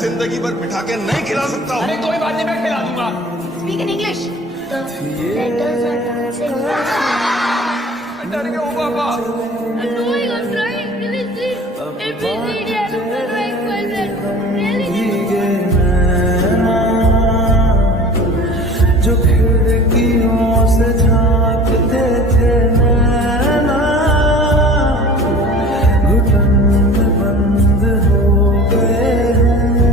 जिंदगी भर बिठा के नहीं खिला सकता हूँ। अरे कोई बात नहीं, मैं खिला दूंगा। Speak in English. The letters are dancing. डर गया हूँ पापा। I'm doing. I'm trying. Can you see? ABCD.